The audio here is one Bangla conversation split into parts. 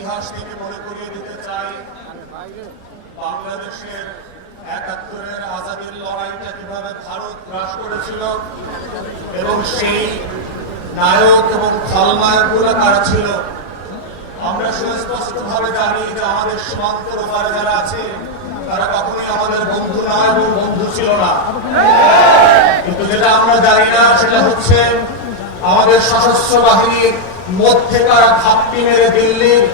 ইতিহাস থেকে মনে করিয়ে দিতে চাই বাংলাদেশের ৭১-এর আজাদীর লড়াইটা কিভাবে ভারত গ্রাস করেছিল এবং সেই নায়ক এবং খলনায়কগুলো কারা ছিল। আমরা সুস্পষ্টভাবে জানি যে আমাদের সীমান্তের ওপারে যারা আছে তারা কখনোই আমাদের বন্ধু নয় এবং বন্ধু ছিল না। কিন্তু যেটা আমরা জানি না সেটা হচ্ছে আমাদের সশস্ত্র বাহিনীর মধ্যে কারা ঘাপটি মেরে দিল্লির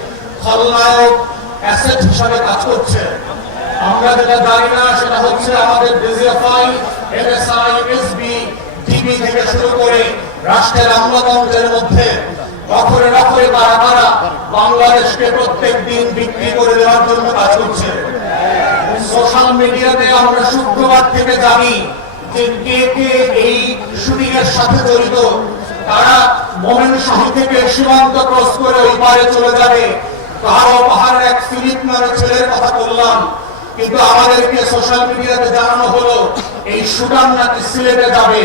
খলনায়ক অ্যাসেট হিসাবে কাজ করছে। আমরা যেটা জানি না সেটা হচ্ছে আমাদের ডিজিএফআই, এনএসআই, এসবি, ডিবি থেকে শুরু করে রাষ্ট্রের আমলাতন্ত্রের মধ্যে নখরে নখরে কারা কারা বাংলাদেশকে প্রত্যেক দিন বিক্রি করে দেওয়ার জন্য কাজ করছে। সোশ্যাল মিডিয়াতে আমরা শুক্রবার থেকে জানি যে কে কে এই শুটিং এর সাথে জড়িত। তারা ময়মনসিংহ থেকে সীমান্ত ক্রস করে ওই পারে চলে যাবে। কারো পাহাড়ের এক ফিলিপ নামের ছেলের কথা বললাম, কিন্তু আমাদেরকে সোশ্যাল মিডিয়াতে জানানো হলো এই শুটার নাকি সিলেটে যাবে।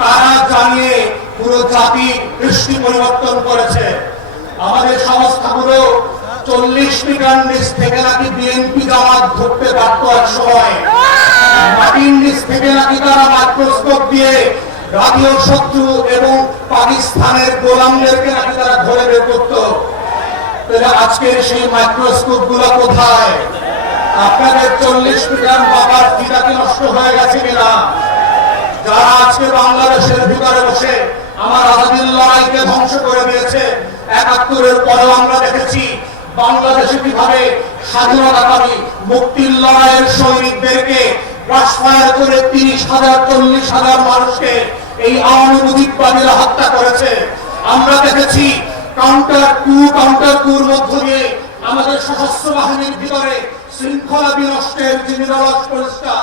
তারা জানিয়ে পুরো জাতি দৃষ্টি পরিবর্তন করেছে। আমাদের সংস্থাগুলো 40 মিটার নিচ থেকে নাকি বিএনপি জামাত ধরতে পারত এক সময়। মাটির নিচ থেকে নাকি তারা মাইক্রোস্কোপ দিয়ে জাতীয় শত্রু এবং পাকিস্তানের গোলামদেরকে নাকি তারা ধরে বের করত। তাহলে আজকের সেই মাইক্রোস্কোপ গুলো কোথায়? আপনাদের 40 মিটার বাবার ফিতা কি নষ্ট হয়ে গেছে কিনা? যারা আজকে বাংলাদেশের ভিতরে বসে আমার আজাদীর লড়াইকে ধ্বংস করে দিয়েছে। ৭১-এর পরেও আমরা দেখেছি বাংলাদেশে কিভাবে স্বাধীনতাকামী মুক্তির লড়াইয়ের সৈনিকদেরকে ক্রসফায়ার করে ৩০,০০০ ৪০,০০০ মানুষকে এই আনুভূতিকবাদীরা হত্যা করেছে। আমরা দেখেছি কাউন্টার কুর মধ্য দিয়ে আমাদের সশস্ত্র বাহিনীর ভিতরে শৃঙ্খলা বিনষ্টের যে নিরলস প্রচেষ্টা।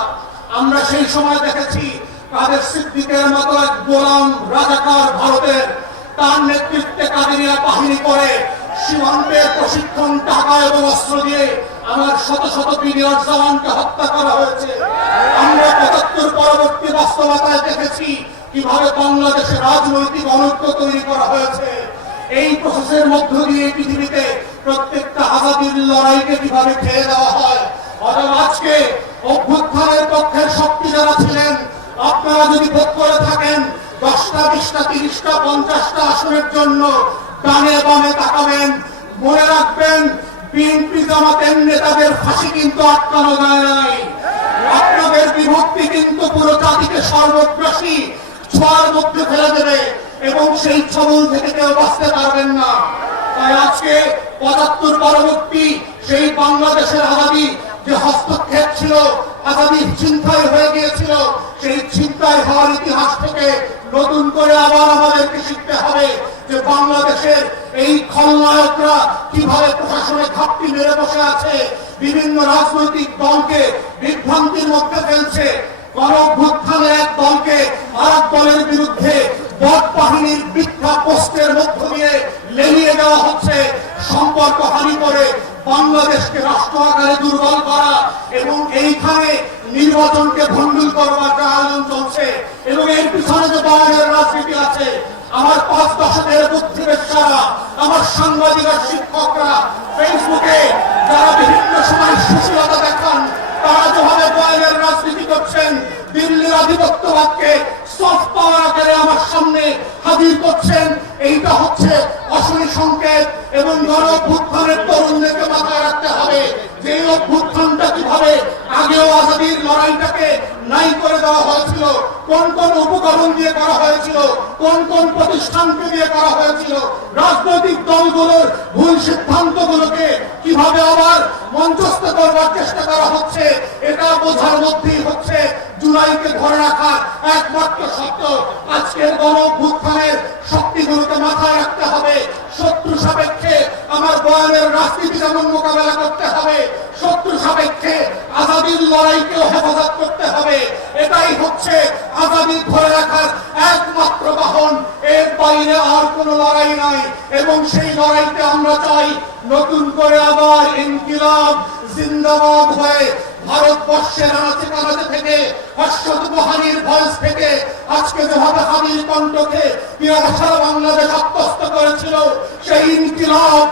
আমরা সেই সময় দেখেছি কাদের সিদ্দিকের মতো এক গোলাম রাজাকার ভারতের, তার নেতৃত্বে কাদেরিয়া বাহিনী করে সীমান্তের প্রশিক্ষণ, টাকা এবং অস্ত্র দিয়ে আমার শত শত বিনিয়োগ জওয়ানকে হত্যা করা হয়েছে। আমরা ৭৫ পরবর্তী বাস্তবতায় দেখেছি কিভাবে বাংলাদেশে রাজনৈতিক অনৈক্য তৈরি করা হয়েছে। এই প্রসেসের মধ্য দিয়ে পৃথিবীতে প্রত্যেকটা আজাদীর লড়াইকে কিভাবে খেয়ে দেওয়া হয়। অথবা আজকে অভ্যুত্থানের পক্ষের শক্তি যারা ছিলেন, আপনারা যদি ভোট করে থাকেন 10টা 20টা 30টা 50টা আসনের জন্য ডানে বামে তাকাবেন। মনে রাখবেন বিএনপি জামাতের নেতাদের ফাঁসি কিন্তু আটকানো যায় নাই। আপনাদের বিভক্তি কিন্তু পুরো জাতিকে সর্বগ্রাসী ছোঁয়ার মধ্যে ফেলে দেবে এবং সেই ছবল থেকে কেউ বাঁচতে পারবেন না। তাই আজকে ৭৫ পরবর্তী সেই বাংলাদেশের আজাদী যে হস্তক্ষেপ ছিল, আজাদী ছিনতাই হয়ে গিয়েছিল, সেই ছিনতাই হওয়ার ইতিহাস থেকে নতুন করে আবার আমাদেরকে শিখতে হবে যে বাংলাদেশের এই খলনায়করা কিভাবে প্রশাসনে ঘাপটি মেরে বসে আছে, বিভিন্ন রাজনৈতিক দলকে বিভ্রান্তির মধ্যে ফেলছে। গণঅভ্যুত্থানের এক দলকে আরেক দলের বিরুদ্ধে বট বাহিনীর মিথ্যা পোস্টের মধ্য দিয়ে লেলিয়ে দেওয়া হচ্ছে। সম্পর্ক হানি করে বাংলাদেশকে রাষ্ট্র আকারে দুর্বল করা এবং এইখানে নির্বাচনকে ভণ্ডুল করবার আয়োজন চলছে এবং এর পিছনে যে দলের রাজনীতি আছে। আমার 5 দশকের বুদ্ধিবেশারা, আমার সাংবাদিক আর শিক্ষকরা ফেসবুকে যারা বিভিন্ন সময় সুশীলতা দেখান, তারা যেভাবে দলের রাজনীতি করছেন, দিল্লির আধিপত্যবাদকে সফট পাওয়ার আকারে আমার সামনে হাজির করছেন, এইটা হচ্ছে অশনি সংকেত। এবং গণঅভ্যুত্থানের তরুণদেরকে মাথায় রাখতে হবে যে এই অভ্যুত্থানটা কিভাবে আগেও আজাদীর লড়াইটাকে নাই করে দেওয়া হয়েছিল, কোন কোন উপকরণ দিয়ে করা হয়েছিল, কোন কোন প্রতিষ্ঠানকে দিয়ে করা হয়েছিল, রাজনৈতিক দলগুলোর ভুল সিদ্ধান্তগুলোকে কিভাবে আবার মঞ্চস্থ করবার চেষ্টা করা হচ্ছে। এটা বোঝার মধ্যেই হচ্ছে জুলাইকে ধরে রাখার একমাত্র শব্দ। আজকের গণঅভ্যুত্থানের শক্তিগুলোকে মাথায় রাখতে হবে। শত্রু সাপেক্ষে আমার বয়ানের রাজনীতি যেমন মোকাবেলা করতে হবে, শত্রু সাপেক্ষে আজাদীর লড়াইকেও হেফাজত করতে হবে। এটাই হচ্ছে আজাদী ধরে রাখার একমাত্র বাহন। এর বাইরে আর কোনো লড়াই নাই এবং সেই লড়াইতে আমরা চাই নতুন করে আবার ইনকিলাব জিন্দাবাদ হয়ে ভারতবর্ষের আনাচে কানাচে থেকে হাসির ভয়েস থেকে আজকে যেভাবে হাবির কণ্ঠকে সারা বাংলাদেশ আত্মস্থ করেছিল, সেই ইনকিলাব